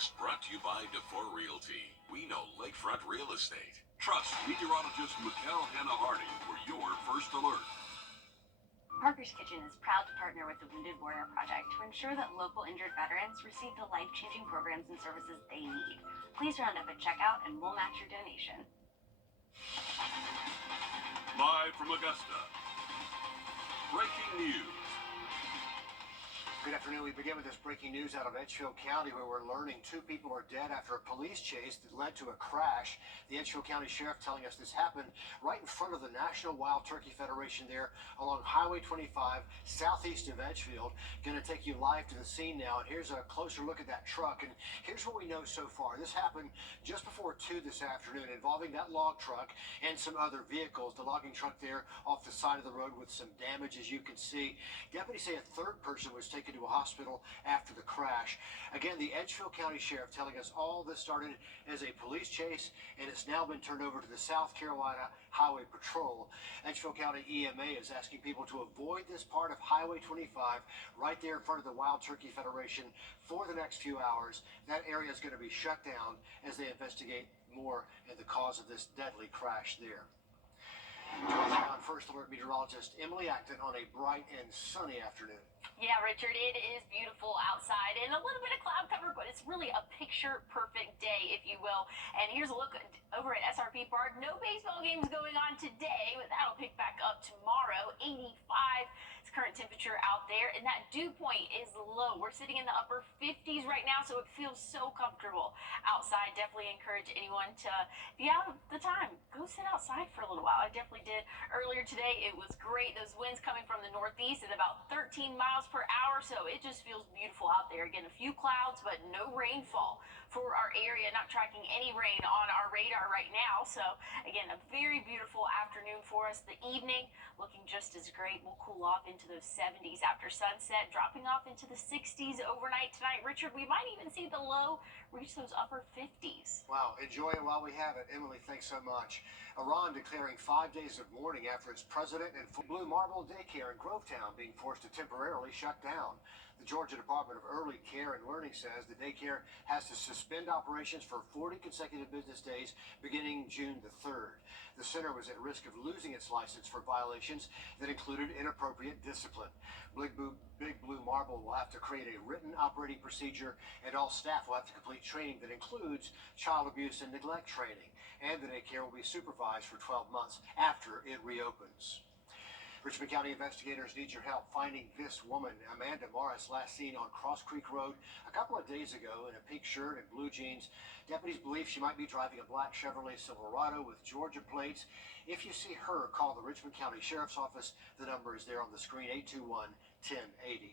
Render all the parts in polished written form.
Forecast brought to you by Wrdw Realty. We know lakefront real estate. Trust meteorologist Mikkel Hannah Hardy for your first alert. Parker's Kitchen is proud to partner with the Wounded Warrior Project to ensure that local injured veterans receive the life-changing programs and services they need. Please round up at checkout and we'll match your donation. Live from Augusta, breaking news. Good afternoon. We begin with this breaking news out of Edgefield County, where we're learning 2 people are dead after a police chase that led to a crash. The Edgefield County Sheriff telling us this happened right in front of the National Wild Turkey Federation there along Highway 25, southeast of Edgefield. Going to take you live to the scene now, and here's a closer look at that truck. And here's what we know so far. This happened just before 2 this afternoon, involving that log truck and some other vehicles. The logging truck there off the side of the road with some damage, as you can see. Deputies say a third person was taken to a hospital after the crash. Again, the Edgefield County Sheriff telling us all this started as a police chase, and it's now been turned over to the South Carolina Highway Patrol. Edgefield County EMA is asking people to avoid this part of Highway 25 right there in front of the Wild Turkey Federation for the next few hours. That area is going to be shut down as they investigate more into the cause of this deadly crash there. Joining on First Alert meteorologist Emily Acton on a bright and sunny afternoon. Yeah, Richard, it is beautiful outside and a little bit of cloud cover, but it's really a picture-perfect day, if you will. And here's a look over at SRP Park. No baseball games going on today, but that'll pick back up tomorrow. 85 is current temperature out there, and that dew point is low. We're sitting in the upper 50s right now, so it feels so comfortable outside. Definitely encourage anyone to, if you have the time, go sit outside for a little while. I definitely did earlier today. It was great. Those winds coming from the northeast at about 13 miles per hour, so it just feels beautiful out there. Again, a few clouds, but no rainfall for our area. Not tracking any rain on our radar right now, so again, a very beautiful afternoon for us. The evening looking just as great. We'll cool off into those 70s after sunset, dropping off into the 60s overnight tonight. Richard, we might even see the low reach those upper 50s. Wow, enjoy it while we have it. Emily, thanks so much. Iran declaring 5 days of mourning after its president and Blue Marble Daycare in Grovetown being forced to temporarily shut down. The Georgia Department of Early Care and Learning says the daycare has to suspend operations for 40 consecutive business days beginning June the 3rd. The center was at risk of losing its license for violations that included inappropriate discipline. Big Blue Marble will have to create a written operating procedure, and all staff will have to complete training that includes child abuse and neglect training. And the daycare will be supervised for 12 months after it reopens. Richmond County investigators need your help finding this woman, Amanda Morris, last seen on Cross Creek Road a couple of days ago in a pink shirt and blue jeans. Deputies believe she might be driving a black Chevrolet Silverado with Georgia plates. If you see her, call the Richmond County Sheriff's Office. The number is there on the screen, 821-1080.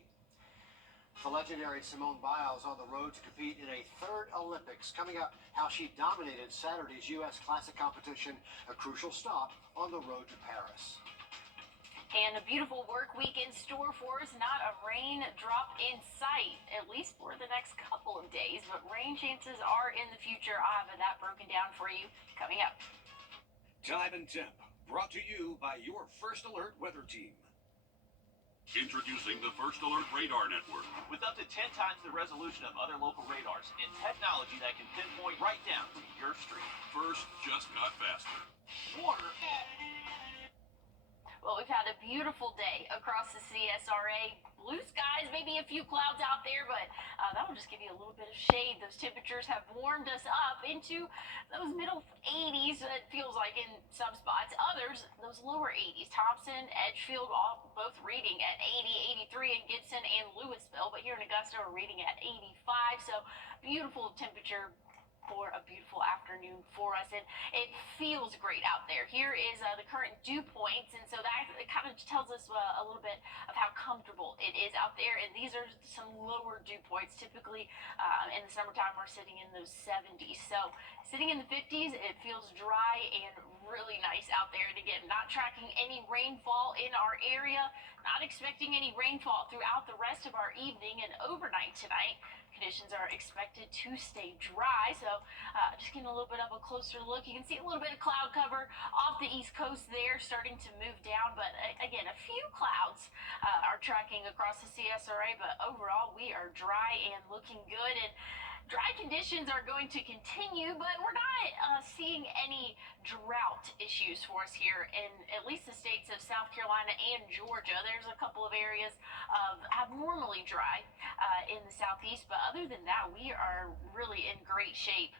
The legendary Simone Biles on the road to compete in a 3rd Olympics. Coming up, how she dominated Saturday's U.S. Classic competition, a crucial stop on the road to Paris. And a beautiful work week in store for us. Not a raindrop in sight, at least for the next couple of days. But rain chances are in the future. I'll have that broken down for you coming up. Time and temp, brought to you by your First Alert weather team. Introducing the First Alert Radar Network. With up to 10 times the resolution of other local radars and technology that can pinpoint right down to your street. First just got faster. Water. Well, we've had a beautiful day across the CSRA. Blue skies, maybe a few clouds out there, but that'll just give you a little bit of shade. Those temperatures have warmed us up into those middle 80s, it feels like in some spots. Others, those lower 80s. Thompson, Edgefield, all both reading at 80, 83 in Gibson and Louisville, but here in Augusta, we're reading at 85. So beautiful temperature for a beautiful afternoon for us, and it feels great out there. Here is the current dew points, and so that it kind of tells us a little bit of how comfortable it is out there. And these are some lower dew points. Typically in the summertime we're sitting in those 70s, so sitting in the 50s, it feels dry and really nice out there. And again, not tracking any rainfall in our area, not expecting any rainfall throughout the rest of our evening and overnight tonight. Conditions are expected to stay dry, so just getting a little bit of a closer look. You can see a little bit of cloud cover off the east coast there, starting to move down, but again, a few clouds are tracking across the CSRA, but overall we are dry and looking good. And Dry conditions are going to continue, but we're not seeing any drought issues for us here in at least the states of South Carolina and Georgia. There's a couple of areas of abnormally dry in the southeast, but other than that, we are really in great shape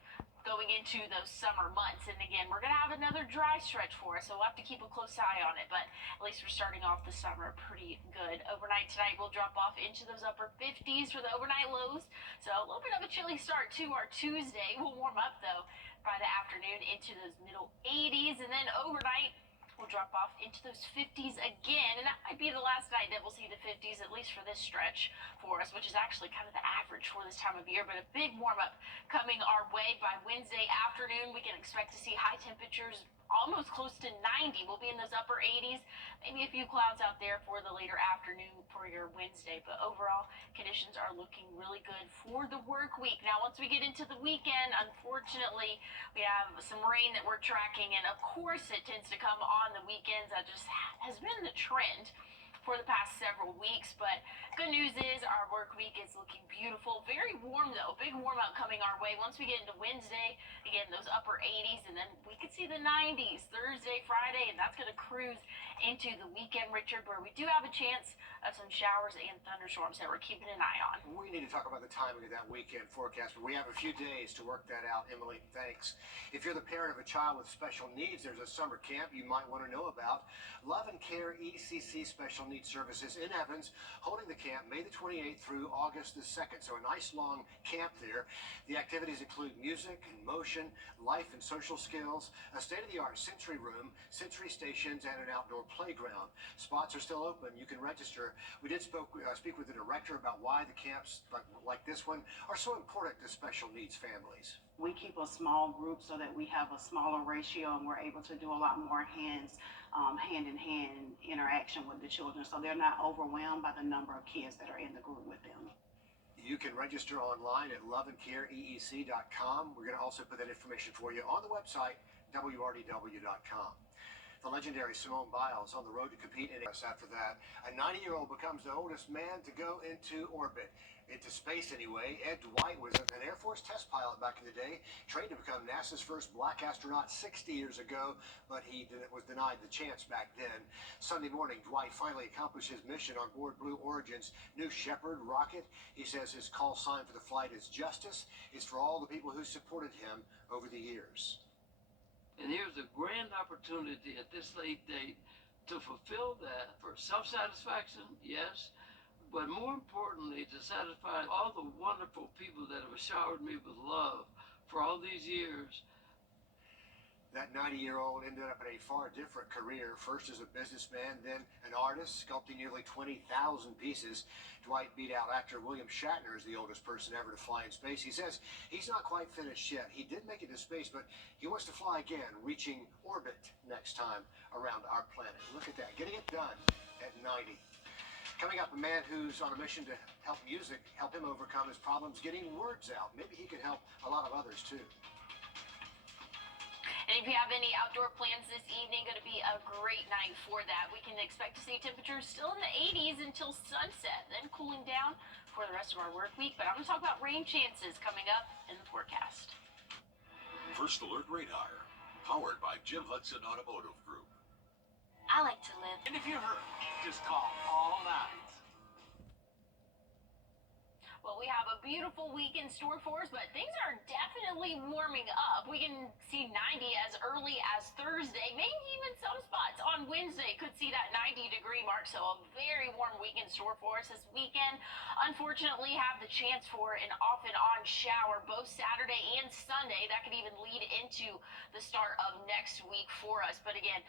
going into those summer months. And again, we're going to have another dry stretch for us, so we'll have to keep a close eye on it. But at least we're starting off the summer pretty good. Overnight tonight, we'll drop off into those upper 50s for the overnight lows. So a little bit of a chilly start to our Tuesday. We'll warm up, though, by the afternoon into those middle 80s. And then overnight, we'll drop off into those 50s again, and that might be the last night that we'll see the 50s, at least for this stretch for us, which is actually kind of the average for this time of year. But a big warm-up coming our way by Wednesday afternoon. We can expect to see high temperatures almost close to 90. We'll be in those upper 80s, maybe a few clouds out there for the later afternoon for your Wednesday. But overall, conditions are looking really good for the work week. Now, once we get into the weekend, unfortunately, we have some rain that we're tracking, and of course, it tends to come on the weekends. That just has been the trend for the past several weeks. But good news is our work week is looking beautiful. Very warm, though. Big warm up coming our way. Once we get into Wednesday, again, those upper 80s, and then we could see the 90s Thursday, Friday, and that's going to cruise into the weekend, Richard, where we do have a chance of some showers and thunderstorms that we're keeping an eye on. We need to talk about the timing of that weekend forecast, but we have a few days to work that out. Emily, thanks. If you're the parent of a child with special needs, there's a summer camp you might want to know about. Love and Care ECC Special Needs Services in Evans, holding the camp May the 28th through August the 2nd. So a nice long camp there. The activities include music and motion, life and social skills, a state-of-the-art sensory room, sensory stations, and an outdoor playground. Spots are still open. You can register. We did speak with the director about why the camps like this one are so important to special needs families. We keep a small group so that we have a smaller ratio, and we're able to do a lot more hand-in-hand interaction with the children, so they're not overwhelmed by the number of kids that are in the group with them. You can register online at loveandcareeec.com. We're going to also put that information for you on the website, wrdw.com. The legendary Simone Biles on the road to compete in after that. A 90-year-old becomes the oldest man to go into orbit. Into space anyway. Ed Dwight was an Air Force test pilot back in the day, trained to become NASA's first black astronaut 60 years ago, but he was denied the chance back then. Sunday morning, Dwight finally accomplished his mission on board Blue Origin's New Shepard rocket. He says his call sign for the flight is justice. It's for all the people who supported him over the years. And here's a grand opportunity at this late date to fulfill that for self-satisfaction, yes, but more importantly, to satisfy all the wonderful people that have showered me with love for all these years. That 90-year-old ended up in a far different career, first as a businessman, then an artist, sculpting nearly 20,000 pieces. Dwight beat out actor William Shatner as the oldest person ever to fly in space. He says he's not quite finished yet. He did make it to space, but he wants to fly again, reaching orbit next time around our planet. Look at that, getting it done at 90. Coming up, a man who's on a mission to help music, help him overcome his problems getting words out. Maybe he can help a lot of others, too. And if you have any outdoor plans this evening, going to be a great night for that. We can expect to see temperatures still in the 80s until sunset, then cooling down for the rest of our work week. But I'm going to talk about rain chances coming up in the forecast. First Alert Radar, powered by Jim Hudson Automotive Group. I like to live. And if you're hurt, just call all night. Well, we have a beautiful week in store for us, but things are definitely warming up. We can see 90 as early as Thursday, maybe even some spots on Wednesday could see that 90-degree mark, so a very warm week in store for us this weekend. Unfortunately, have the chance for an off and on shower both Saturday and Sunday. That could even lead into the start of next week for us. But again,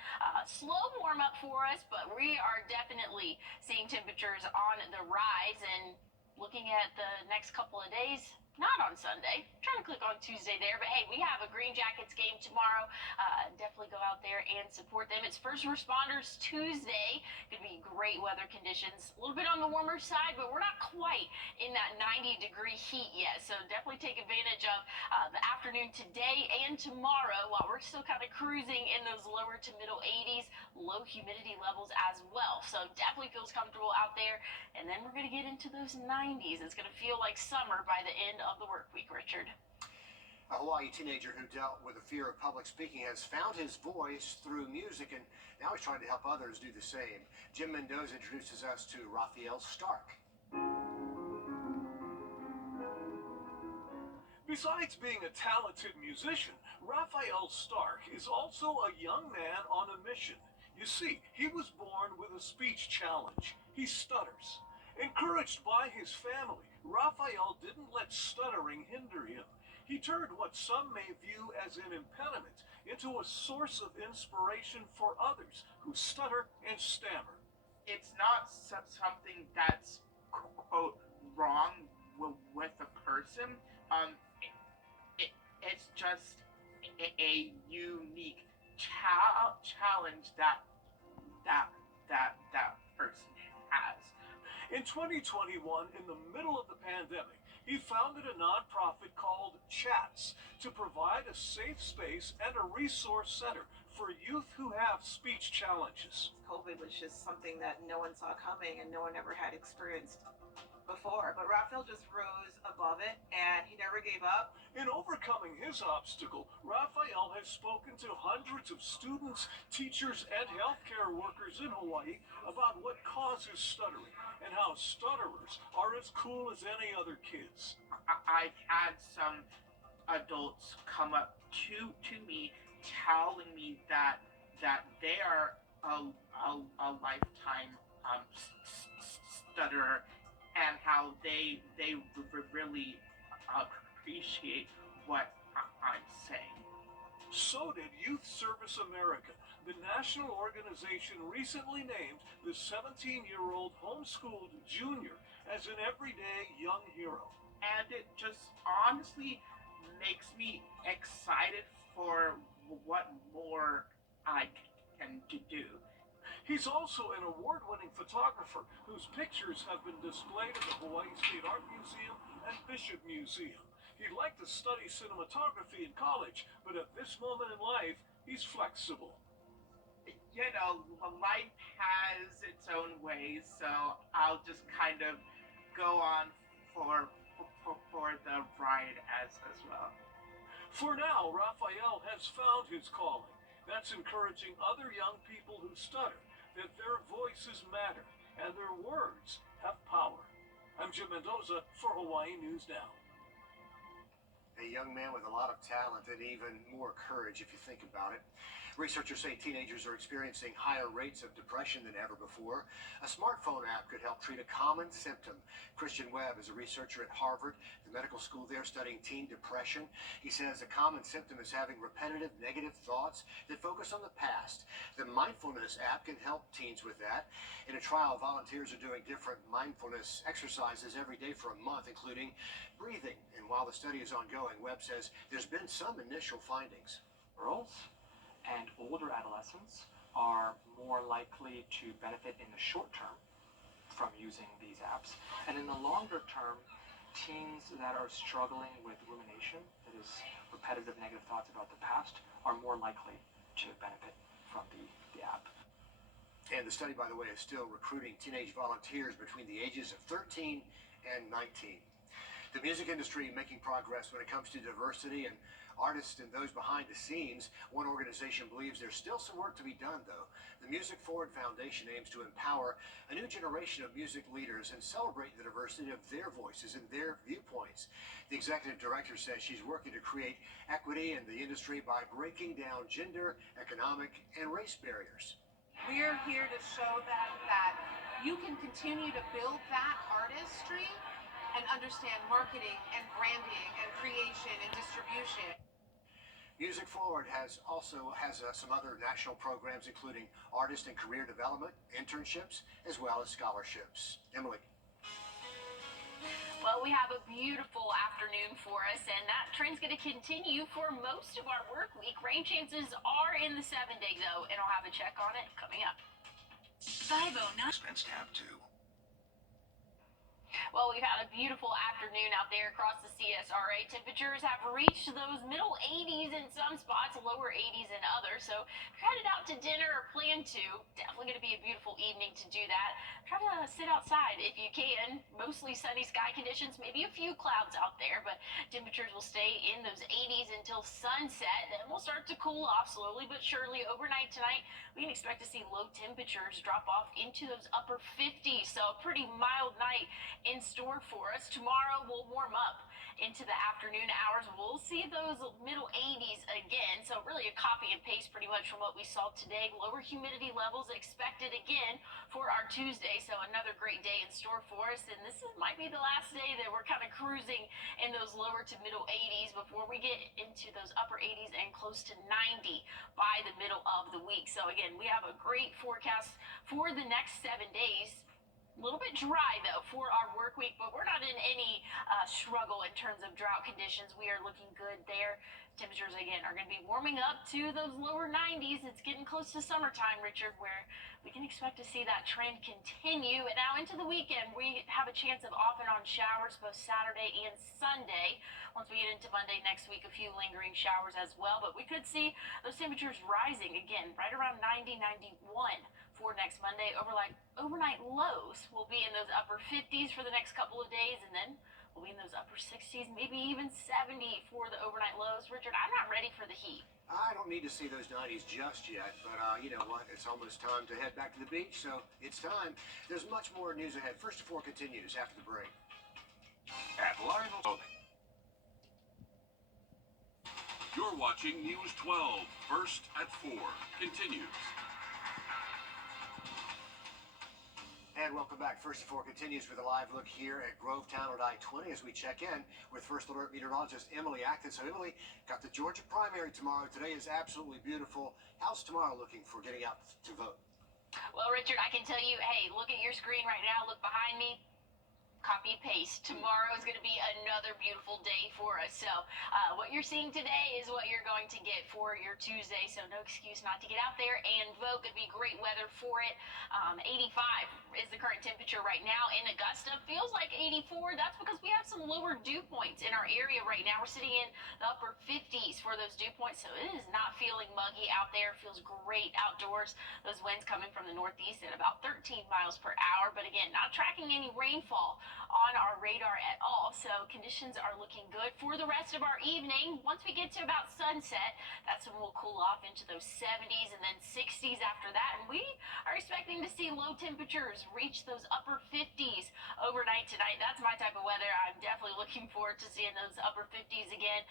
slow warm up for us, but we are definitely seeing temperatures on the rise. And looking at the next couple of days, not on Sunday. I'm trying to click on on Tuesday there. But hey, we have a Green Jackets game tomorrow. Definitely go out there and support them. It's First Responders Tuesday. Going to be great weather conditions. A little bit on the warmer side, but we're not quite in that 90-degree heat yet. So definitely take advantage of the afternoon today and tomorrow while we're still kind of cruising in those lower to middle 80s, low humidity levels as well. So definitely feels comfortable out there. And then we're going to get into those 90s. It's going to feel like summer by the end of the work week, Richard. A Hawaii teenager who dealt with a fear of public speaking has found his voice through music, and now he's trying to help others do the same. Jim Mendoza introduces us to Raphael Stark. Besides being a talented musician, Raphael Stark is also a young man on a mission. You see, he was born with a speech challenge. He stutters. Encouraged by his family, Raphael didn't let stuttering hinder him. He turned what some may view as an impediment into a source of inspiration for others who stutter and stammer. It's not something that's, quote, wrong with a person. It's just a unique challenge that person has. In 2021, in the middle of the pandemic, he founded a nonprofit called Chats to provide a safe space and a resource center for youth who have speech challenges. COVID was just something that no one saw coming and no one ever had experienced before. But Raphael just rose above it and he never gave up. In overcoming his obstacle, Raphael has spoken to hundreds of students, teachers, and healthcare workers in Hawaii about what causes stuttering and how stutterers are as cool as any other kids. I've had some adults come up to me telling me that they are a lifetime stutterer, and how they really appreciate what I'm saying. So did Youth Service America. The national organization recently named the 17-year-old homeschooled junior as an everyday young hero. And it just honestly makes me excited for what more I can do. He's also an award-winning photographer whose pictures have been displayed at the Hawaii State Art Museum and Bishop Museum. He'd like to study cinematography in college, but at this moment in life, he's flexible. You know, life has its own ways, so I'll just kind of go on for the ride as well. For now, Raphael has found his calling. That's encouraging other young people who stutter that their voices matter and their words have power. I'm Jim Mendoza for Hawaii News Now. A young man with a lot of talent and even more courage if you think about it. Researchers say teenagers are experiencing higher rates of depression than ever before. A smartphone app could help treat a common symptom. Christian Webb is a researcher at Harvard, the medical school there, studying teen depression. He says a common symptom is having repetitive negative thoughts that focus on the past. The mindfulness app can help teens with that. In a trial, volunteers are doing different mindfulness exercises every day for a month, including breathing. And while the study is ongoing, Webb says there's been some initial findings. Girls and older adolescents are more likely to benefit in the short term from using these apps. And in the longer term, teens that are struggling with rumination, that is repetitive negative thoughts about the past, are more likely to benefit from the app. And the study, by the way, is still recruiting teenage volunteers between the ages of 13 and 19. The music industry making progress when it comes to diversity and artists and those behind the scenes. One organization believes there's still some work to be done, though. The Music Forward Foundation aims to empower a new generation of music leaders and celebrate the diversity of their voices and their viewpoints. The executive director says she's working to create equity in the industry by breaking down gender, economic, and race barriers. We're here to show them that you can continue to build that artistry and understand marketing and branding and creation and distribution. Music Forward has some other national programs, including artist and career development, internships, as well as scholarships. Emily. Well, we have a beautiful afternoon for us, and that trend's going to continue for most of our work week. Rain chances are in the 7-day, though, and I'll have a check on it coming up. 509 expense tab 2. Well, we've had a beautiful afternoon out there across the CSRA. Temperatures have reached those middle 80s in some spots, lower 80s in others. So if you're headed out to dinner or plan to, definitely going to be a beautiful evening to do that. Try to sit outside if you can. Mostly sunny sky conditions, maybe a few clouds out there, but temperatures will stay in those 80s until sunset. Then we'll start to cool off slowly but surely overnight tonight. We can expect to see low temperatures drop off into those upper 50s. So a pretty mild night in store for us. Tomorrow we'll warm up into the afternoon hours. We'll see those middle 80s again. So really a copy and paste pretty much from what we saw today. Lower humidity levels expected again for our Tuesday. So another great day in store for us. And this might be the last day that we're kind of cruising in those lower to middle 80s before we get into those upper 80s and close to 90 by the middle of the week. So again, we have a great forecast for the next 7 days. A little bit dry, though, for our work week, but we're not in any struggle in terms of drought conditions. We are looking good there. Temperatures, again, are going to be warming up to those lower 90s. It's getting close to summertime, Richard, where we can expect to see that trend continue. And now into the weekend, we have a chance of off and on showers both Saturday and Sunday. Once we get into Monday next week, a few lingering showers as well. But we could see those temperatures rising again, right around 90, 91. For next Monday. Overnight lows will be in those upper 50s for the next couple of days, and then we'll be in those upper 60s, maybe even 70 for the overnight lows. Richard, I'm not ready for the heat. I don't need to see those 90s just yet, but you know what? It's almost time to head back to the beach, so it's time. There's much more news ahead. First to 4 continues after the break. At Lionel Clothing. You're watching News 12. First at 4 continues. And welcome back. First to 4 continues with a live look here at Grovetown at I-20 as we check in with First Alert meteorologist Emily Acton. So Emily, got the Georgia primary tomorrow. Today is absolutely beautiful. How's tomorrow looking for getting out to vote? Well, Richard, I can tell you, hey, look at your screen right now. Look behind me. Copy paste. Tomorrow is going to be another beautiful day for us. So what you're seeing today is what you're going to get for your Tuesday. So no excuse not to get out there and vote. Going to be great weather for it. 85 is the current temperature right now in Augusta. Feels like 84. That's because we have some lower dew points in our area right now. We're sitting in the upper 50s for those dew points. So it is not feeling muggy out there. Feels great outdoors. Those winds coming from the northeast at about 13 miles per hour. But again, not tracking any rainfall on our radar at all. So conditions are looking good for the rest of our evening. Once we get to about sunset, that's when we'll cool off into those 70s and then 60s after that. And we are expecting to see low temperatures reach those upper 50s overnight tonight. That's my type of weather. I'm definitely looking forward to seeing those upper 50s again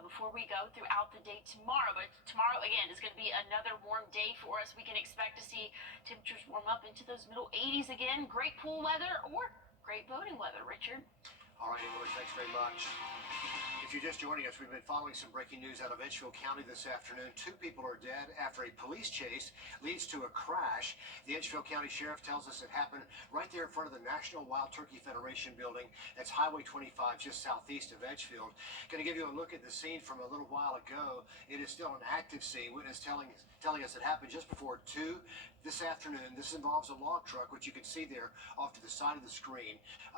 before we go throughout the day tomorrow. But tomorrow, again, is going to be another warm day for us. We can expect to see temperatures warm up into those middle 80s again. Great pool weather or great boating weather, Richard. All right, Emily, thanks very much. If you're just joining us, we've been following some breaking news out of Edgefield County this afternoon. 2 people are dead after a police chase leads to a crash. The Edgefield County Sheriff tells us it happened right there in front of the National Wild Turkey Federation building. That's Highway 25, just southeast of Edgefield. Going to give you a look at the scene from a little while ago. It is still an active scene. Witness telling us it happened just before 2 this afternoon. This involves a log truck, which you can see there off to the side of the screen.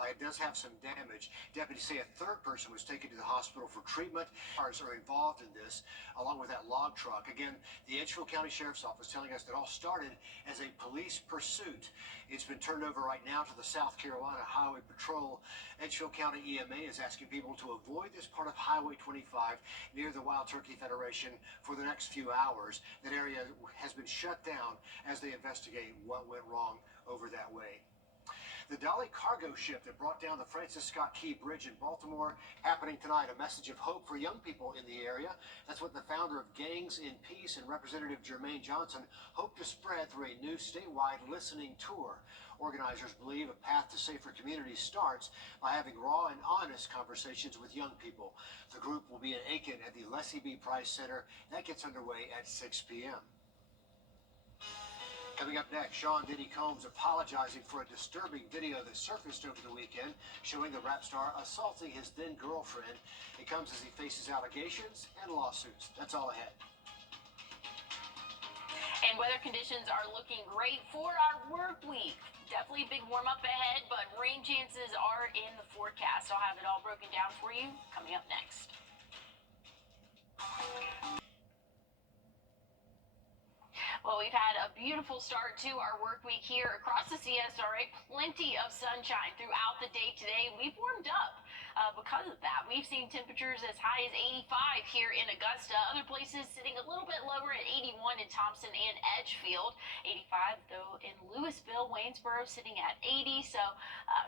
It does have some damage. Deputies say a third person was taken to the hospital for treatment. Cars are involved in this, along with that log truck. Again, the Edgefield County Sheriff's Office telling us that all started as a police pursuit. It's been turned over right now to the South Carolina Highway Patrol. Edgefield County EMA is asking people to avoid this part of Highway 25 near the Wild Turkey Federation for the next few hours. That area has been shut down as they investigate what went wrong over that way. The Dolly cargo ship that brought down the Francis Scott Key Bridge in Baltimore happening tonight. A message of hope for young people in the area. That's what the founder of Gangs in Peace and Representative Jermaine Johnson hoped to spread through a new statewide listening tour. Organizers believe a path to safer communities starts by having raw and honest conversations with young people. The group will be in Aiken at the Leslie B. Price Center. That gets underway at 6 p.m. Coming up next, Sean Diddy Combs apologizing for a disturbing video that surfaced over the weekend showing the rap star assaulting his then girlfriend. It comes as he faces allegations and lawsuits. That's all ahead. And weather conditions are looking great for our work week. Definitely a big warm up ahead, but rain chances are in the forecast. I'll have it all broken down for you coming up next. Well, we've had a beautiful start to our work week here across the CSRA. Plenty of sunshine throughout the day today. We've warmed up because of that. We've seen temperatures as high as 85 here in Augusta. Other places sitting a little bit lower at 81 in Thompson and Edgefield. 85, though, in Louisville. Waynesboro sitting at 80. So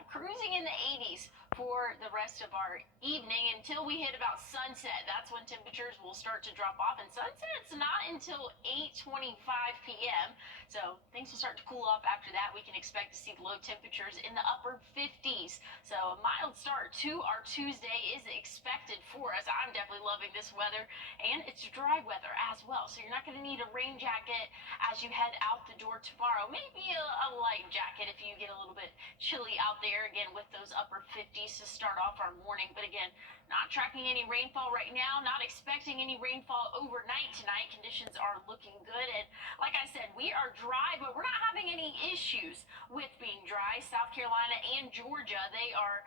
cruising in the 80s for the rest of our evening until we hit about sunset. That's when temperatures will start to drop off. And sunset's not until 8:25 p.m. So things will start to cool off after that. We can expect to see low temperatures in the upper 50s. So a mild start to our Tuesday is expected for us. I'm definitely loving this weather, and it's dry weather as well. So you're not going to need a rain jacket as you head out the door tomorrow. Maybe a light jacket if you get a little bit chilly out there, again, with those upper 50s to start off our morning. But again, not tracking any rainfall right now, not expecting any rainfall overnight tonight. Conditions are looking good. And like I said, we are dry, but we're not having any issues with being dry. South Carolina and Georgia, they are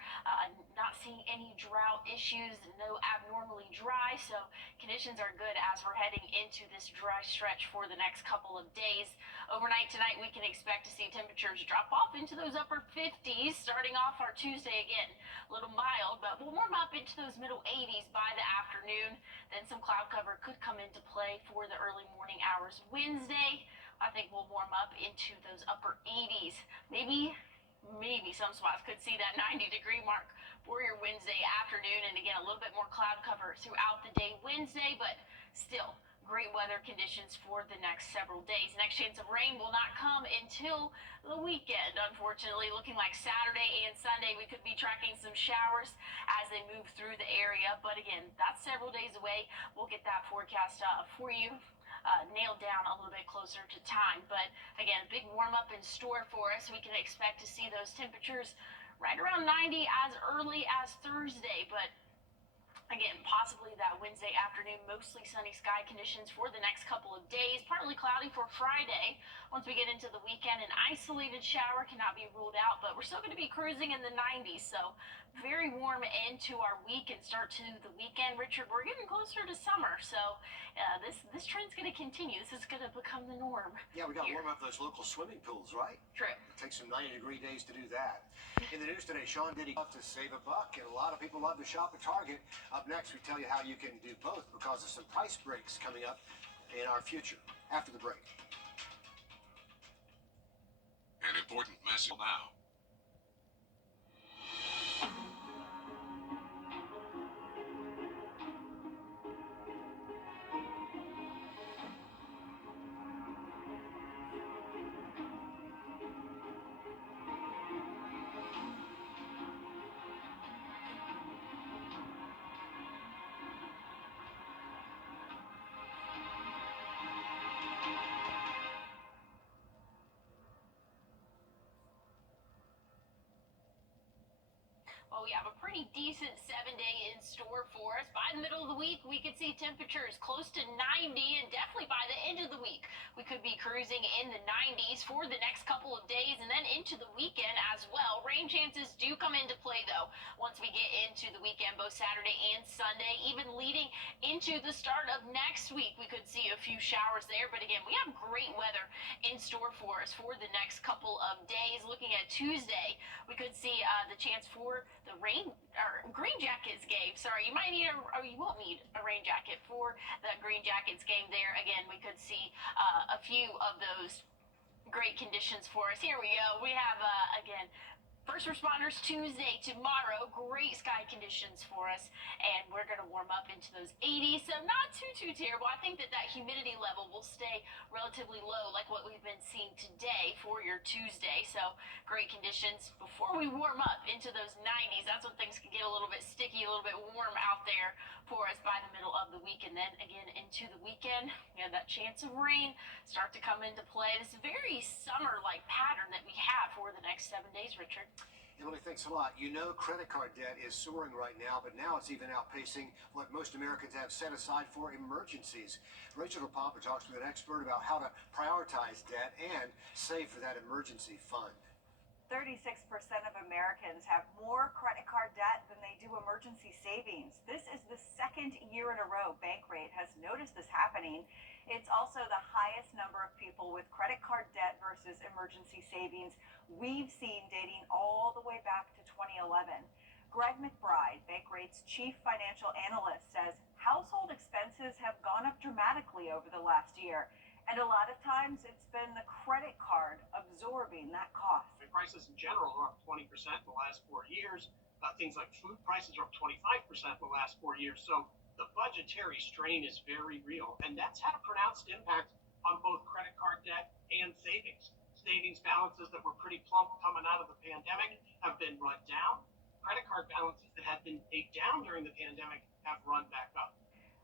not seeing any drought issues, no abnormally dry. So conditions are good as we're heading into this dry stretch for the next couple of days. Overnight tonight, we can expect to see temperatures drop off into those upper 50s, starting off our Tuesday again. A little mild, but we'll warm up into those middle 80s by the afternoon. Then some cloud cover could come into play for the early morning hours Wednesday. I think we'll warm up into those upper 80s. Maybe some spots could see that 90-degree mark for your Wednesday afternoon. And again, a little bit more cloud cover throughout the day Wednesday, but still great weather conditions for the next several days. Next chance of rain will not come until the weekend, unfortunately. Looking like Saturday and Sunday, we could be tracking some showers as they move through the area. But again, that's several days away. We'll get that forecast for you nailed down a little bit closer to time. But again, big warm up in store for us. We can expect to see those temperatures right around 90 as early as Thursday. But again, possibly that Wednesday afternoon, mostly sunny sky conditions for the next couple of days. Partly cloudy for Friday. Once we get into the weekend, an isolated shower cannot be ruled out, but we're still going to be cruising in the 90s. So very warm into our week and start to the weekend. Richard, we're getting closer to summer, so this trend's going to continue. This is going to become the norm. Yeah, we got to warm up those local swimming pools, right? True. It takes some 90-degree days to do that. In the news today, Sean Diddy love to save a buck, and a lot of people love to shop at Target. Up next, we tell you how you can do both because of some price breaks coming up in our future. After the break. An important message now. Well, we have a pretty decent 7-day in store for us. By the middle of the week, we could see temperatures close to 90, and definitely by the end of the week, we could be cruising in the 90s for the next couple of days and then into the weekend as well. Rain chances do come into play, though, once we get into the weekend, both Saturday and Sunday, even leading into the start of next week. We could see a few showers there, but again, we have great weather in store for us for the next couple of days. Looking at Tuesday, we could see the chance for the Green Jackets game. Sorry, you might need you won't need a rain jacket for the Green Jackets game there. Again, we could see a few of those great conditions for us. Here we go. We have, again, First Responders Tuesday tomorrow. Great sky conditions for us, and we're going to warm up into those 80s, so not too terrible. I think that humidity level will stay relatively low, like what we've been seeing today for your Tuesday. So great conditions before we warm up into those 90s. That's when things can get a little bit sticky, a little bit warm out there for us by the middle of the week, and then again into the weekend. We have that chance of rain start to come into play. This very summer-like pattern that we have for the next 7 days, Richard. Emily, thanks a lot. You know, credit card debt is soaring right now, but now it's even outpacing what most Americans have set aside for emergencies. Rachel DePompa talks with an expert about how to prioritize debt and save for that emergency fund. 36% of Americans have more credit card debt than they do emergency savings. This is the second year in a row Bankrate has noticed this happening. It's also the highest number of people with credit card debt versus emergency savings we've seen dating all the way back to 2011. Greg McBride, Bankrate's chief financial analyst, says household expenses have gone up dramatically over the last year. And a lot of times it's been the credit card absorbing that cost. Prices in general are up 20% in the last 4 years. Things like food prices are up 25% in the last 4 years. So the budgetary strain is very real. And that's had a pronounced impact on both credit card debt and savings. Savings balances that were pretty plump coming out of the pandemic have been run down. Credit card balances that had been down during the pandemic have run back up.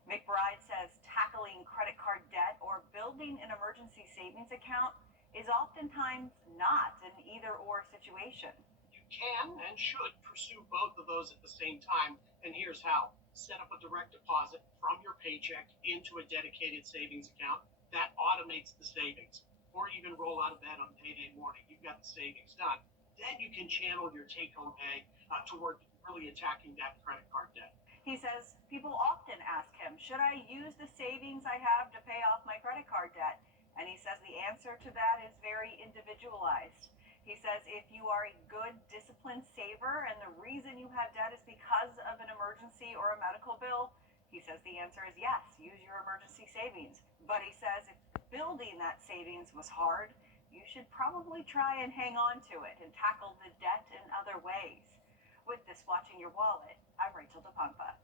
McBride says tackling credit card debt or building an emergency savings account is oftentimes not an either-or situation. You can and should pursue both of those at the same time, and here's how. Set up a direct deposit from your paycheck into a dedicated savings account. That automates the savings. Or even roll out of bed on payday morning. You've got the savings done. Then you can channel your take-home pay toward really attacking that credit card debt. He says people often ask him, should I use the savings I have to pay off my credit card debt? And he says the answer to that is very individualized. He says if you are a good, disciplined saver and the reason you have debt is because of an emergency or a medical bill, he says the answer is yes, use your emergency savings. But he says if building that savings was hard, you should probably try and hang on to it and tackle the debt in other ways. With this Watching Your Wallet, I'm Rachel DePompa.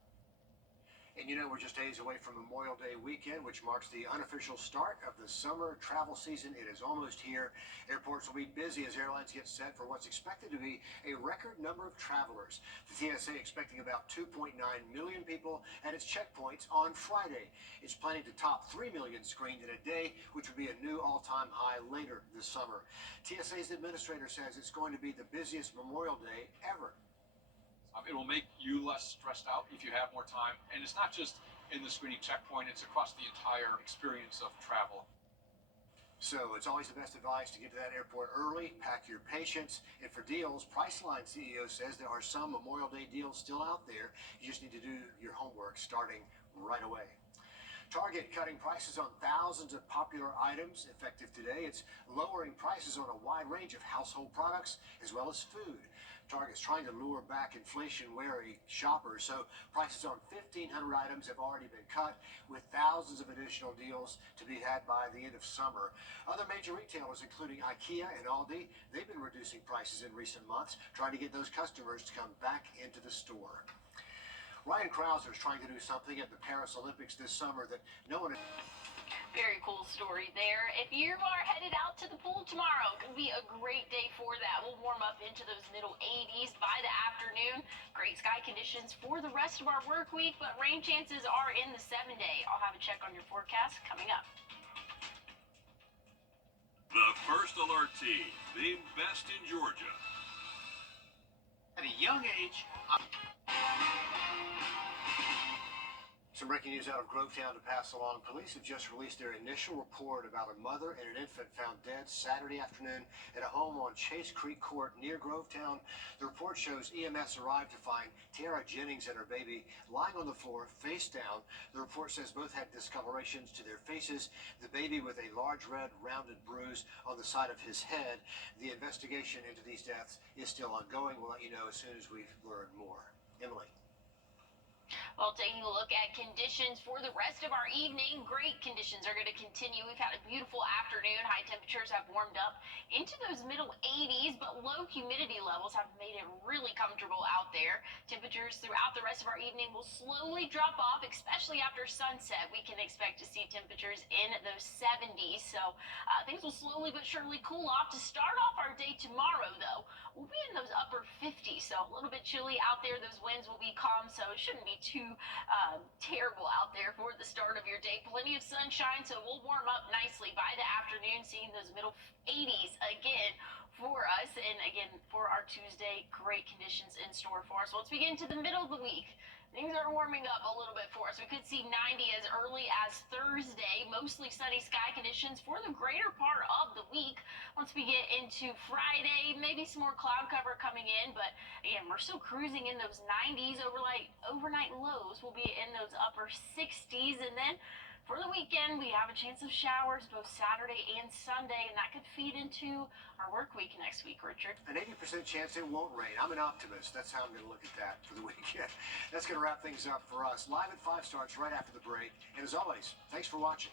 And you know, we're just days away from Memorial Day weekend, which marks the unofficial start of the summer travel season. It is almost here. Airports will be busy as airlines get set for what's expected to be a record number of travelers. The TSA expecting about 2.9 million people at its checkpoints on Friday. It's planning to top 3 million screened in a day, which would be a new all-time high later this summer. TSA's administrator says it's going to be the busiest Memorial Day ever. It will make you less stressed out if you have more time. And it's not just in the screening checkpoint, it's across the entire experience of travel. So it's always the best advice to get to that airport early, pack your patience, and for deals, Priceline CEO says there are some Memorial Day deals still out there. You just need to do your homework starting right away. Target cutting prices on thousands of popular items effective today. It's lowering prices on a wide range of household products as well as food. Target's trying to lure back inflation-wary shoppers, so prices on 1,500 items have already been cut, with thousands of additional deals to be had by the end of summer. Other major retailers, including IKEA and Aldi, they've been reducing prices in recent months, trying to get those customers to come back into the store. Ryan Krauser is trying to do something at the Paris Olympics this summer that no one... Very cool story there. If you are headed out to the pool tomorrow, it could be a great day for that. We'll warm up into those middle 80s by the afternoon. Great sky conditions for the rest of our work week, but rain chances are in the 7-day. I'll have a check on your forecast coming up. The First Alert team, named best in Georgia. At a young age, Some breaking news out of Grovetown to pass along. Police have just released their initial report about a mother and an infant found dead Saturday afternoon at a home on Chase Creek Court near Grovetown. The report shows EMS arrived to find Tara Jennings and her baby lying on the floor face down. The report says both had discolorations to their faces, the baby with a large red rounded bruise on the side of his head. The investigation into these deaths is still ongoing. We'll let you know as soon as we've learned more. Emily. Well, taking a look at conditions for the rest of our evening, great conditions are going to continue. We've had a beautiful afternoon. High temperatures have warmed up into those middle 80s, but low humidity levels have made it really comfortable out there. Temperatures throughout the rest of our evening will slowly drop off, especially after sunset. We can expect to see temperatures in those 70s, so things will slowly but surely cool off. To start off our day tomorrow, though, we'll be in those upper 50s, so a little bit chilly out there. Those winds will be calm, so it shouldn't be too terrible out there for the start of your day. Plenty of sunshine, so we'll warm up nicely by the afternoon, seeing those middle 80s again for us. And again, for our Tuesday, great conditions in store for us. Once we get into the middle of the week, things are warming up a little bit for us. We could see 90 as early as Thursday. Mostly sunny sky conditions for the greater part of the week. Once we get into Friday, maybe some more cloud cover coming in, but again, we're still cruising in those 90s. Overnight lows will be in those upper 60s, and then for the weekend, we have a chance of showers both Saturday and Sunday, and that could feed into our work week next week, Richard. An 80% chance it won't rain. I'm an optimist. That's how I'm going to look at that for the weekend. That's going to wrap things up for us. Live at 5 starts right after the break. And as always, thanks for watching.